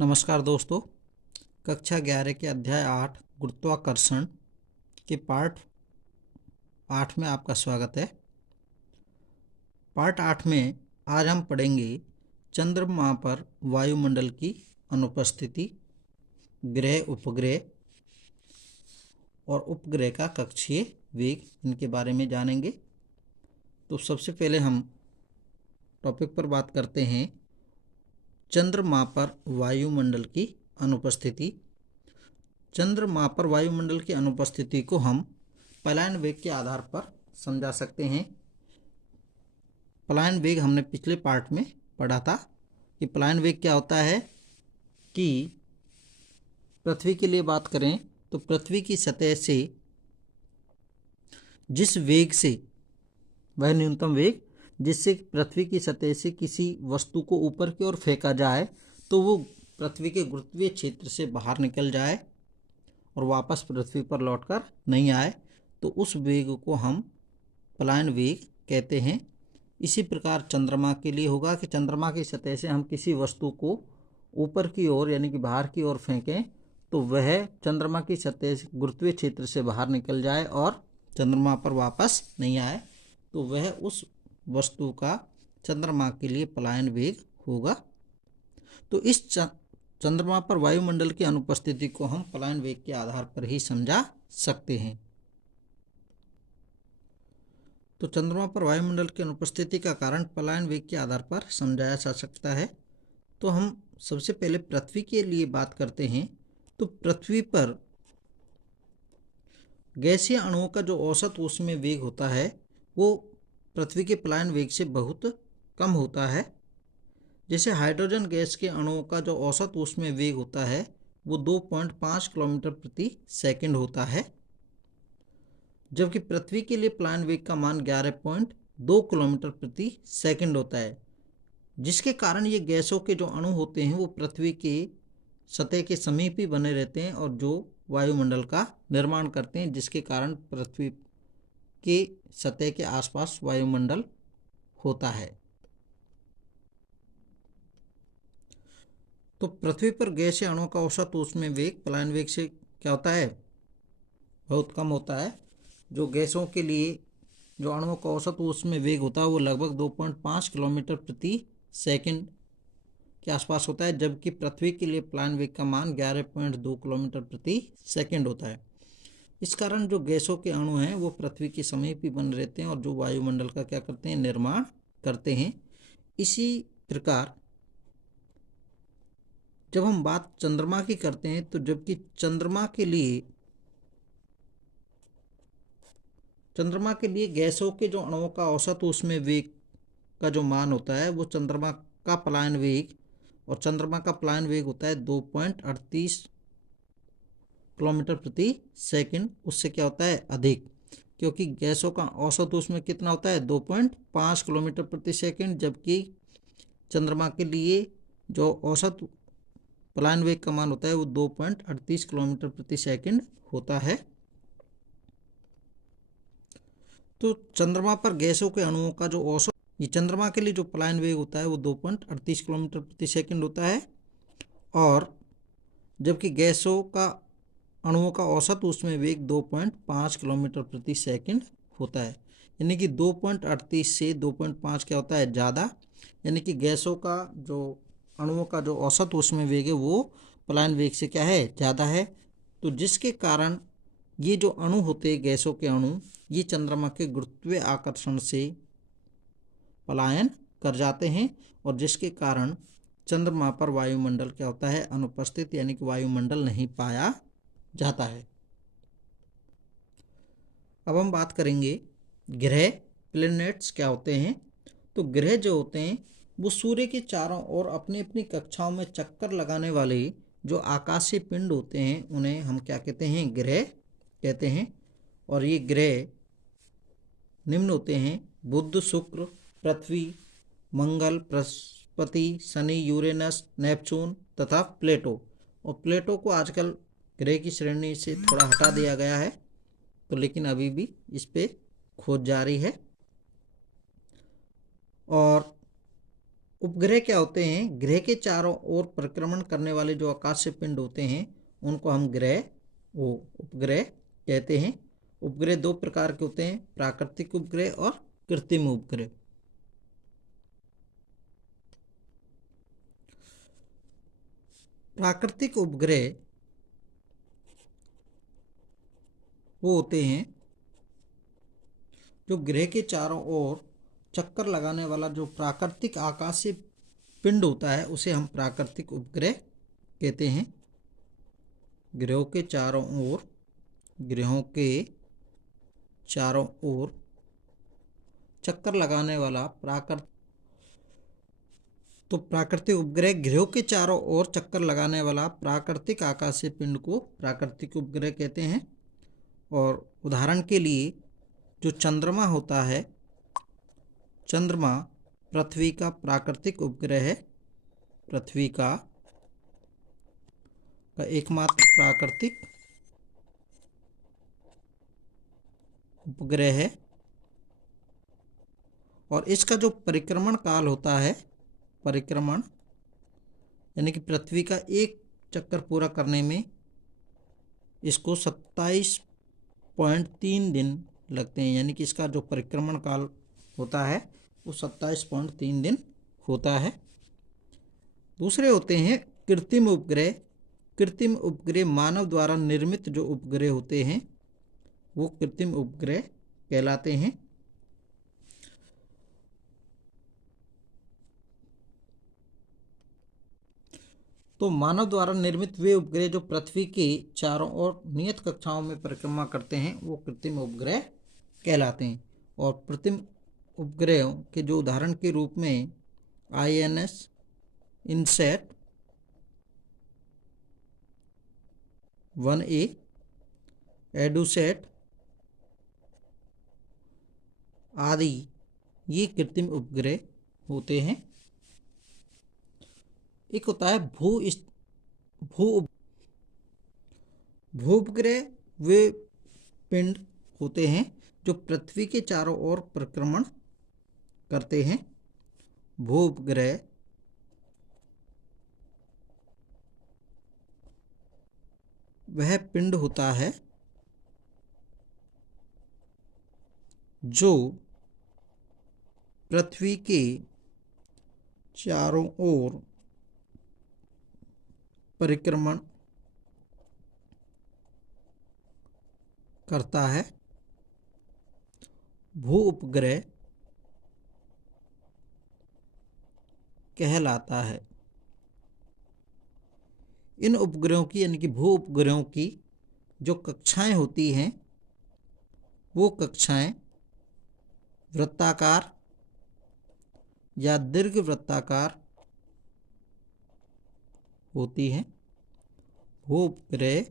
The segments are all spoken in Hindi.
नमस्कार दोस्तों। कक्षा 11 के अध्याय 8 गुरुत्वाकर्षण के पार्ट 8 में आपका स्वागत है। पार्ट 8 में आज हम पढ़ेंगे चंद्रमा पर वायुमंडल की अनुपस्थिति, ग्रह उपग्रह और उपग्रह का कक्षीय वेग, इनके बारे में जानेंगे। तो सबसे पहले हम टॉपिक पर बात करते हैं चंद्रमा पर वायुमंडल की अनुपस्थिति। चंद्रमा पर वायुमंडल की अनुपस्थिति को हम पलायन वेग के आधार पर समझा सकते हैं। पलायन वेग हमने पिछले पार्ट में पढ़ा था कि पलायन वेग क्या होता है। कि पृथ्वी के लिए बात करें तो पृथ्वी की सतह से जिस वेग से, वह न्यूनतम वेग जिससे पृथ्वी की सतह से किसी वस्तु को ऊपर की ओर फेंका जाए तो वो पृथ्वी के गुरुत्वीय क्षेत्र से बाहर निकल जाए और वापस पृथ्वी पर लौटकर नहीं आए, तो उस वेग को हम पलायन वेग कहते हैं। इसी प्रकार चंद्रमा के लिए होगा कि चंद्रमा की सतह से हम किसी वस्तु को ऊपर की ओर यानी कि बाहर की ओर फेंकें तो वह चंद्रमा की सतह से गुरुत्वीय क्षेत्र से बाहर निकल जाए और चंद्रमा पर वापस नहीं आए, तो वह उस वस्तु का चंद्रमा के लिए पलायन वेग होगा। तो इस चंद्रमा पर वायुमंडल की अनुपस्थिति को हम पलायन वेग के आधार पर ही समझा सकते हैं। तो चंद्रमा पर वायुमंडल की अनुपस्थिति का कारण पलायन वेग के आधार पर समझाया जा सकता है। तो हम सबसे पहले पृथ्वी के लिए बात करते हैं। तो पृथ्वी पर गैसीय अणुओं का जो औसत ऊष्मीय वेग होता है वो पृथ्वी के पलायन वेग से बहुत कम होता है। जैसे हाइड्रोजन गैस के अणुओं का जो औसत ऊष्मीय वेग होता है वो 2.5 किलोमीटर प्रति सेकंड होता है, जबकि पृथ्वी के लिए पलायन वेग का मान 11.2 किलोमीटर प्रति सेकंड होता है, जिसके कारण ये गैसों के जो अणु होते हैं वो पृथ्वी के सतह के समीप ही बने रहते हैं और जो वायुमंडल का निर्माण करते हैं, जिसके कारण पृथ्वी के सतह के आसपास वायुमंडल होता है। तो पृथ्वी पर गैसीय अणुओं का औसत ऊष्मीय वेग पलायन वेग से क्या होता है, बहुत कम होता है। जो गैसों के लिए जो अणुओं का औसत ऊष्मीय वेग होता है वो लगभग 2.5 किलोमीटर प्रति सेकंड के आसपास होता है, जबकि पृथ्वी के लिए पलायन वेग का मान 11.2 किलोमीटर प्रति सेकंड होता है। इस कारण जो गैसों के अणु हैं वो पृथ्वी के समीप ही बने रहते हैं और जो वायुमंडल का क्या करते हैं, निर्माण करते हैं। इसी प्रकार जब हम बात चंद्रमा की करते हैं तो जबकि चंद्रमा के लिए गैसों के जो अणुओं का औसत ऊष्मीय वेग का जो मान होता है वो चंद्रमा का पलायन वेग, और चंद्रमा का पलायन वेग होता है 2.38 किलोमीटर प्रति सेकंड, उससे क्या होता है अधिक, क्योंकि गैसों का औसत ऊष्मीय कितना होता है 2.5 किलोमीटर प्रति सेकंड, जबकि चंद्रमा के लिए जो औसत पलायन वेग का मान होता है वो 2.38 किलोमीटर प्रति सेकंड होता है। तो चंद्रमा पर गैसों के अणुओं का जो औसत, ये चंद्रमा के लिए जो पलायन वेग होता है वो 2.38 किलोमीटर प्रति सेकंड होता है, और जबकि गैसों का अणुओं का औसत ऊष्मीय वेग 2.5 किलोमीटर प्रति सेकंड होता है। यानी कि 2.38 से 2.5 क्या होता है, ज़्यादा, यानी कि गैसों का जो अणुओं का जो औसत ऊष्मीय वेग है वो पलायन वेग से क्या है, ज़्यादा है। तो जिसके कारण ये जो अणु होते हैं, गैसों के अणु, ये चंद्रमा के गुरुत्वीय आकर्षण से पलायन कर जाते हैं और जिसके कारण चंद्रमा पर वायुमंडल क्या होता है, अनुपस्थित, यानी कि वायुमंडल नहीं पाया जाता है। अब हम बात करेंगे ग्रह, प्लैनेट्स क्या होते हैं। तो ग्रह जो होते हैं वो सूर्य के चारों ओर अपनी अपनी कक्षाओं में चक्कर लगाने वाले जो आकाशीय पिंड होते हैं उन्हें हम क्या कहते हैं, ग्रह कहते हैं। और ये ग्रह निम्न होते हैं: बुध, शुक्र, पृथ्वी, मंगल, बृहस्पति, शनि, यूरेनस, नेपच्यून तथा प्लेटो। और प्लेटो को आजकल ग्रह की श्रेणी से थोड़ा हटा दिया गया है, तो लेकिन अभी भी इस पे खोज जारी है। और उपग्रह क्या होते हैं? ग्रह के चारों ओर परिक्रमण करने वाले जो आकाशीय पिंड होते हैं उनको हम उपग्रह कहते हैं। उपग्रह दो प्रकार के होते हैं, प्राकृतिक उपग्रह और कृत्रिम उपग्रह। प्राकृतिक उपग्रह वो होते हैं जो ग्रह के चारों ओर चक्कर लगाने वाला जो प्राकृतिक आकाशीय पिंड होता है उसे हम प्राकृतिक उपग्रह कहते हैं। ग्रहों के चारों ओर चक्कर लगाने वाला प्राकृतिक उपग्रह, ग्रहों के चारों ओर चक्कर लगाने वाला प्राकृतिक आकाशीय पिंड को प्राकृतिक उपग्रह कहते हैं। और उदाहरण के लिए जो चंद्रमा होता है, चंद्रमा पृथ्वी का प्राकृतिक उपग्रह है, पृथ्वी का एकमात्र प्राकृतिक उपग्रह है। और इसका जो परिक्रमण काल होता है, परिक्रमण यानी कि पृथ्वी का एक चक्कर पूरा करने में इसको 27.3 दिन लगते हैं, यानी कि इसका जो परिक्रमण काल होता है वो 27.3 दिन होता है। दूसरे होते हैं कृत्रिम उपग्रह। कृत्रिम उपग्रह मानव द्वारा निर्मित जो उपग्रह होते हैं वो कृत्रिम उपग्रह कहलाते हैं। तो मानव द्वारा निर्मित वे उपग्रह जो पृथ्वी के चारों ओर नियत कक्षाओं में परिक्रमा करते हैं वो कृत्रिम उपग्रह कहलाते हैं। और कृत्रिम उपग्रहों के जो उदाहरण के रूप में INS, इनसैट 1A, एडुसैट आदि ये कृत्रिम उपग्रह होते हैं। एक होता है भू उपग्रह। वे पिंड होते हैं जो पृथ्वी के चारों ओर परिक्रमण करते हैं। भू उपग्रह वह पिंड होता है जो पृथ्वी के चारों ओर परिक्रमण करता है। भू उपग्रह कहलाता है। इन उपग्रहों की यानी कि भू उपग्रहों की जो कक्षाएं होती हैं वो कक्षाएं वृत्ताकार या दीर्घ वृत्ताकार होती हैं। भू उपग्रह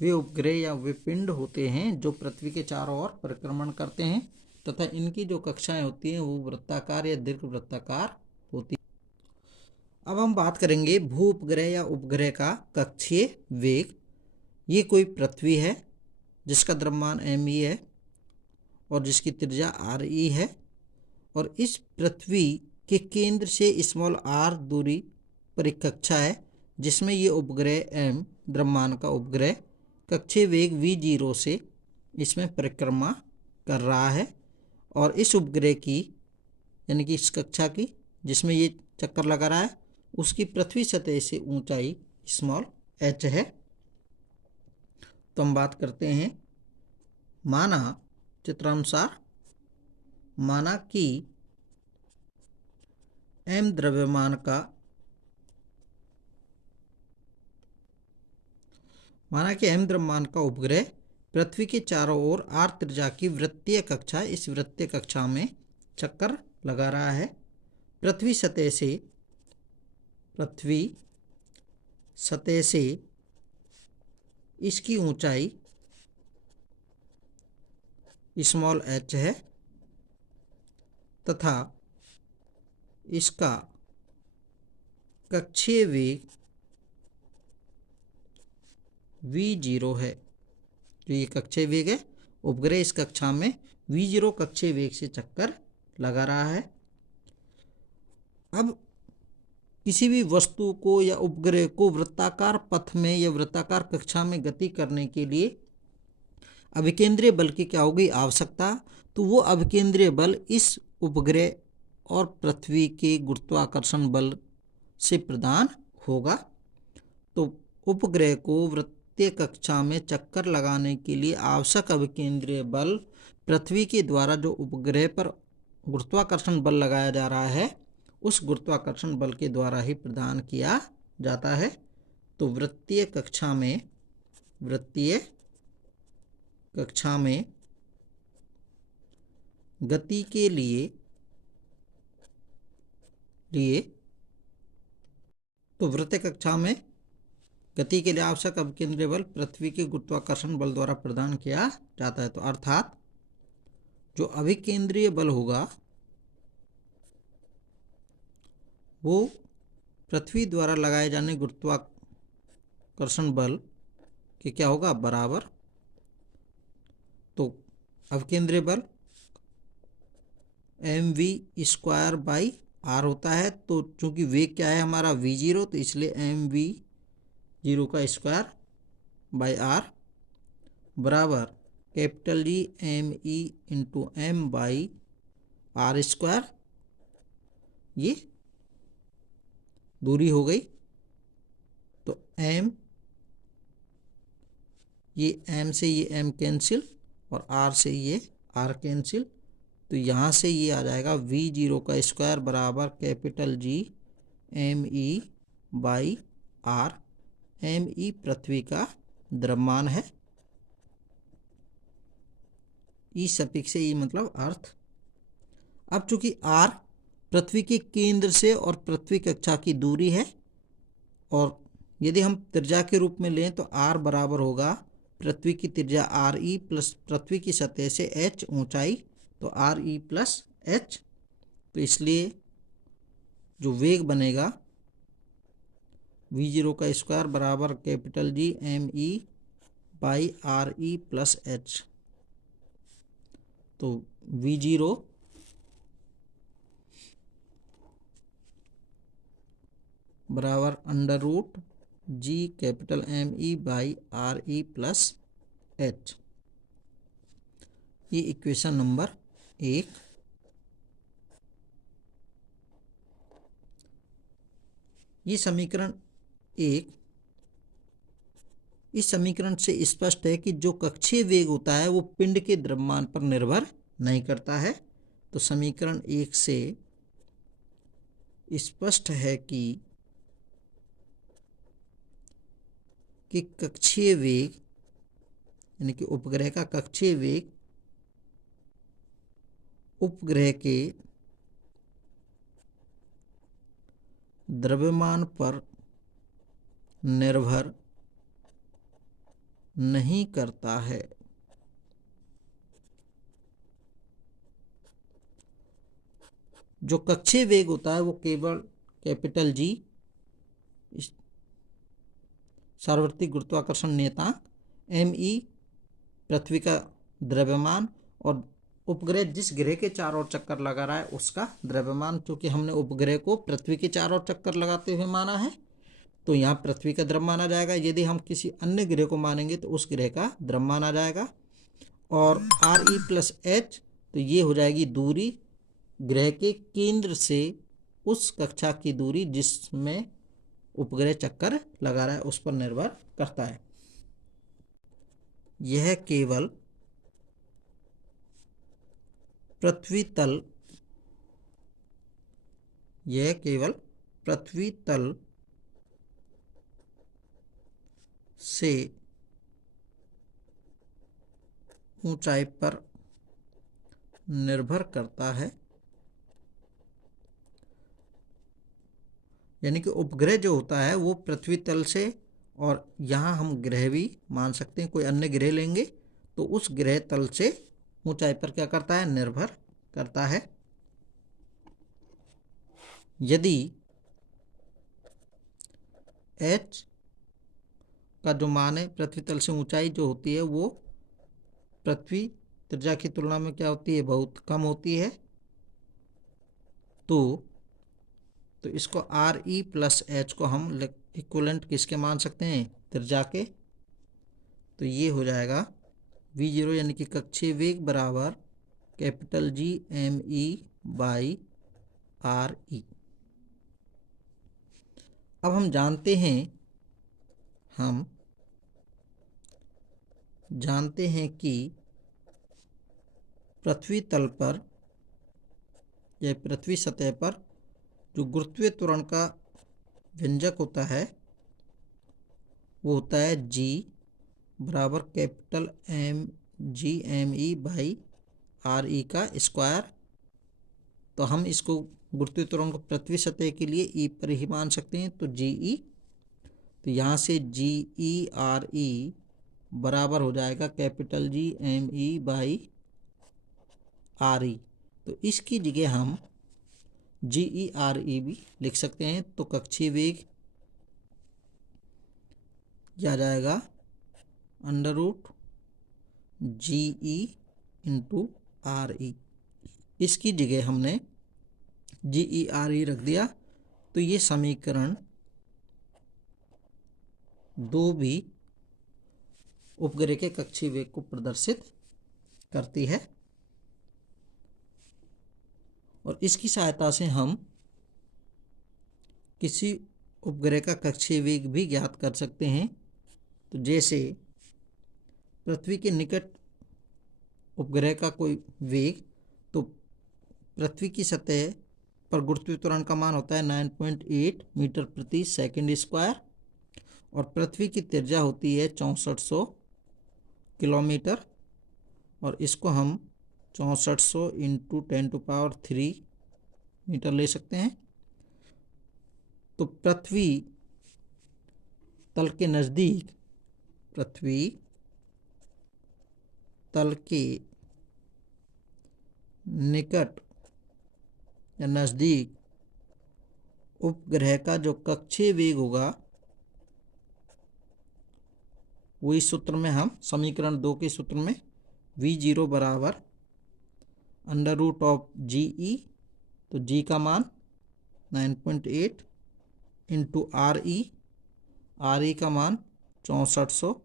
वे उपग्रह या वे पिंड होते हैं जो पृथ्वी के चारों ओर परिक्रमण करते हैं तथा इनकी जो कक्षाएं होती हैं वो वृत्ताकार या दीर्घ वृत्ताकार होती हैं। अब हम बात करेंगे भू उपग्रह या उपग्रह का कक्षीय वेग। ये कोई पृथ्वी है जिसका द्रव्यमान me है और जिसकी त्रिज्या re है और इस पृथ्वी के केंद्र से r दूरी पर एक कक्षा है जिसमें ये उपग्रह m द्रव्यमान का उपग्रह कक्षीय वेग v0 से इसमें परिक्रमा कर रहा है। और इस उपग्रह की यानी कि इस कक्षा की जिसमें ये चक्कर लगा रहा है उसकी पृथ्वी सतह से ऊंचाई h है। तो हम बात करते हैं माना चित्रानुसार माना कि m द्रव्यमान का उपग्रह पृथ्वी के चारों ओर r त्रिज्या की वृत्तीय कक्षा, इस वृत्तीय कक्षा में चक्कर लगा रहा है। पृथ्वी सतह से इसकी ऊंचाई h है तथा इसका कक्षीय वेग v0 है। जो ये कक्षीय वेग है उपग्रह इस कक्षा में v0 कक्षीय वेग से चक्कर लगा रहा है। अब किसी भी वस्तु को या उपग्रह को वृत्ताकार पथ में या वृत्ताकार कक्षा में गति करने के लिए अभिकेंद्रीय बल की क्या होगी आवश्यकता। तो वो अभिकेंद्रीय बल इस उपग्रह और पृथ्वी के गुरुत्वाकर्षण बल से प्रदान होगा। तो उपग्रह को वृत्तीय कक्षा में चक्कर लगाने के लिए आवश्यक अभिकेंद्रीय बल पृथ्वी के द्वारा जो उपग्रह पर गुरुत्वाकर्षण बल लगाया जा रहा है उस गुरुत्वाकर्षण बल के द्वारा ही प्रदान किया जाता है। तो वृत्तीय कक्षा में गति के लिए तो वृत्तीय कक्षा में गति के लिए आवश्यक अभिकेंद्रीय बल पृथ्वी के गुरुत्वाकर्षण बल द्वारा प्रदान किया जाता है। तो अर्थात जो अभिकेंद्रीय बल होगा वो पृथ्वी द्वारा लगाए जाने गुरुत्वाकर्षण बल के क्या होगा बराबर। तो अभिकेंद्रीय बल mv² होता है। तो चूंकि वेग क्या है हमारा v0 तो इसलिए mv0² बराबर capital G me into m/r²। ये दूरी हो गई। तो m ये m से ये m कैंसिल और r से ये r कैंसिल। तो यहाँ से ये आ जाएगा v0² बराबर कैपिटल G me/r। me पृथ्वी का द्रव्यमान है। ई सफिक्स से ई मतलब अर्थ। अब चूंकि r पृथ्वी के केंद्र से और पृथ्वी कक्षा की दूरी है और यदि हम त्रिज्या के रूप में लें तो r बराबर होगा पृथ्वी की त्रिज्या re प्लस पृथ्वी की सतह से h ऊंचाई। तो re प्लस h। तो इसलिए जो वेग बनेगा v0² बराबर capital G me/re plus h। तो v0 बराबर √G capital me/re plus h। ये इक्वेशन नंबर 1। ये समीकरण 1। इस समीकरण से स्पष्ट है कि जो कक्षीय वेग होता है वो पिंड के द्रव्यमान पर निर्भर नहीं करता है। तो समीकरण 1 से स्पष्ट है कि कक्षीय वेग यानी कि उपग्रह का कक्षीय वेग उपग्रह के द्रव्यमान पर निर्भर नहीं करता है। जो कक्षीय वेग होता है वो केवल कैपिटल G सार्वत्रिक गुरुत्वाकर्षण नियतांक me पृथ्वी का द्रव्यमान और उपग्रह जिस ग्रह के चारों ओर चक्कर लगा रहा है उसका द्रव्यमान। चूंकि हमने उपग्रह को पृथ्वी के चारों ओर चक्कर लगाते हुए माना है तो यहाँ पृथ्वी का द्रव्यमान आ जाएगा। यदि हम किसी अन्य ग्रह को मानेंगे तो उस ग्रह का द्रव्यमान आ जाएगा। और re प्लस h तो ये हो जाएगी दूरी ग्रह के केंद्र से उस कक्षा की दूरी जिसमें उपग्रह चक्कर लगा रहा है उस पर निर्भर करता है। यह केवल पृथ्वी तल से ऊंचाई पर निर्भर करता है। यानी कि उपग्रह जो होता है वो पृथ्वी तल से, और यहाँ हम ग्रह भी मान सकते हैं, कोई अन्य ग्रह लेंगे तो उस ग्रह तल से ऊंचाई पर क्या करता है निर्भर करता है। यदि h का जो मान है पृथ्वी तल से ऊंचाई जो होती है वो पृथ्वी त्रिज्या की तुलना में क्या होती है बहुत कम होती है, तो तो इसको आर ई प्लस एच को हम इक्वलेंट किसके मान सकते हैं, त्रिज्या के। तो ये हो जाएगा वी जीरो यानी कि कक्षीय वेग बराबर capital G M E by R E. अब हम जानते हैं कि पृथ्वी तल पर या पृथ्वी सतह पर जो गुरुत्वीय त्वरण का व्यंजक होता है वो होता है जी बराबर capital M G M E by R E का स्क्वायर। तो हम इसको गुरुत्वीय त्वरण को पृथ्वी सतह के लिए ई पर ही मान सकते हैं, तो जी ई। तो यहाँ से जी ई आर ई बराबर हो जाएगा capital G M E by R E. तो इसकी जगह हम जी ई आर ई भी लिख सकते हैं। तो कक्षीय वेग क्या जाएगा अंडर रूट जी ई इंटू आर ई। इसकी जगह हमने जी ई आर ई रख दिया। तो ये समीकरण 2 भी उपग्रह के कक्षीय वेग को प्रदर्शित करती है। और इसकी सहायता से हम किसी उपग्रह का कक्षीय वेग भी ज्ञात कर सकते हैं। तो जैसे पृथ्वी के निकट उपग्रह का कोई वेग, तो पृथ्वी की सतह पर गुरुत्वीय त्वरण का मान होता है 9.8 मीटर प्रति सेकंड स्क्वायर और पृथ्वी की त्रिज्या होती है 6400 किलोमीटर। और इसको हम 6400 इंटू 10⁻³ मीटर ले सकते हैं। तो पृथ्वी तल के नज़दीक तल के निकट या नज़दीक उपग्रह का जो कक्षीय वेग होगा वो इस सूत्र में हम समीकरण 2 के सूत्र में वी जीरो बराबर अंडर रूट ऑफ जी ई, तो जी का मान 9.8 इंटू आर ई का मान 6400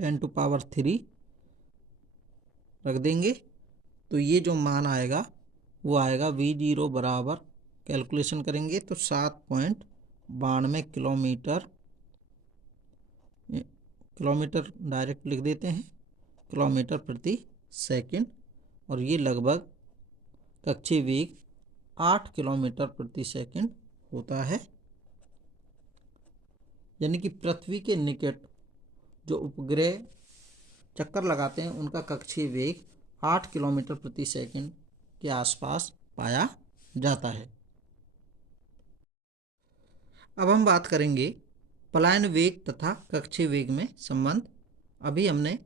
10⁻³ रख देंगे। तो ये जो मान आएगा वो आएगा वी जीरो बराबर, कैलकुलेशन करेंगे तो 7.92 किलोमीटर डायरेक्ट लिख देते हैं, किलोमीटर प्रति सेकंड। और ये लगभग कक्षीय वेग 8 किलोमीटर प्रति सेकंड होता है। यानी कि पृथ्वी के निकट जो उपग्रह चक्कर लगाते हैं उनका कक्षीय वेग 8 किलोमीटर प्रति सेकंड के आसपास पाया जाता है। अब हम बात करेंगे पलायन वेग तथा कक्षीय वेग में संबंध। अभी हमने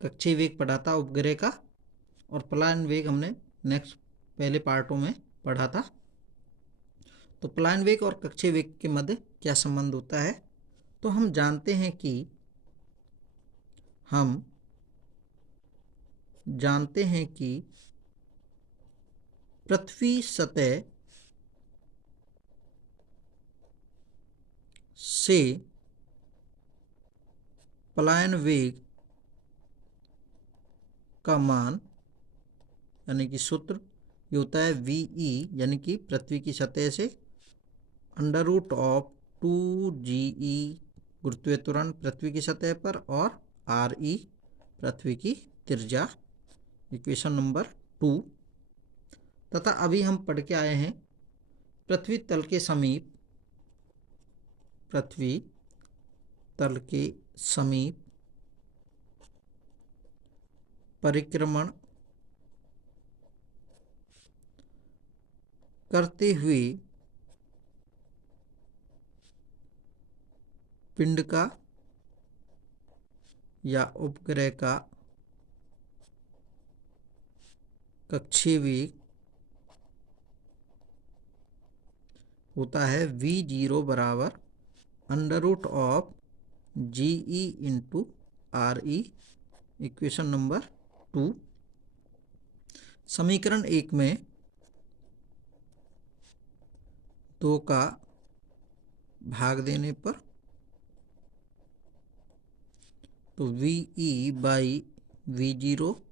कक्षीय वेग पढ़ा था उपग्रह का, और पलायन वेग हमने पहले पार्टों में पढ़ा था। तो पलायन वेग और कक्षीय वेग के मध्य क्या संबंध होता है? तो हम जानते हैं कि पृथ्वी सतह से पलायन वेग का मान यानी कि सूत्र ये होता है वी ई, यानी कि पृथ्वी की सतह से अंडर रूट ऑफ 2GE गुरुत्वीय त्वरण पृथ्वी की सतह पर और RE पृथ्वी की त्रिज्या, इक्वेशन नंबर 2। तथा अभी हम पढ़ के आए हैं पृथ्वी तल के समीप परिक्रमण करते हुए पिंड का या उपग्रह का कक्षीय वेग होता है वी जीरो बराबर under root of GE into RE, equation number 2। समीकरण 1 में 2 का भाग देने पर, तो V E by V zero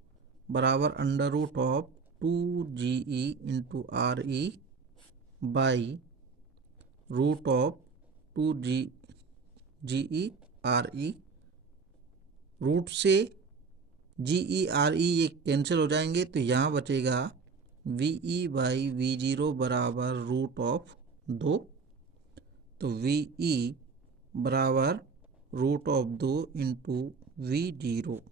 बराबर under root of 2GE into RE by root of 2GE RE। Root से GE RE ये कैंसिल हो जाएंगे, तो यहाँ बचेगा VE बाई वी जीरो बराबर रूट ऑफ 2। तो VE बराबर root of 2 into V zero,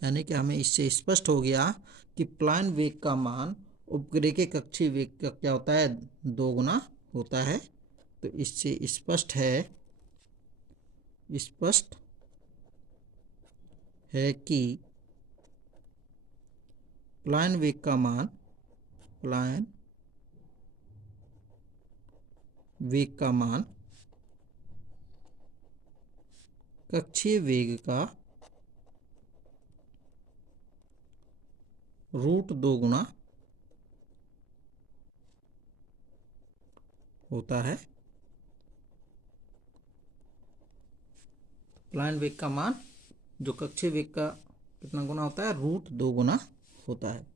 यानी कि हमें इससे स्पष्ट हो गया कि प्लान वेग का मान उपग्रह के कक्षीय वेग का क्या होता है, 2 गुना होता है। तो इससे स्पष्ट है कि प्लान वेग का मान कक्षीय वेग का रूट 2 गुना होता है। प्लान वेग का मान जो कक्षीय वेग का कितना गुना होता है, रूट 2 गुना होता है।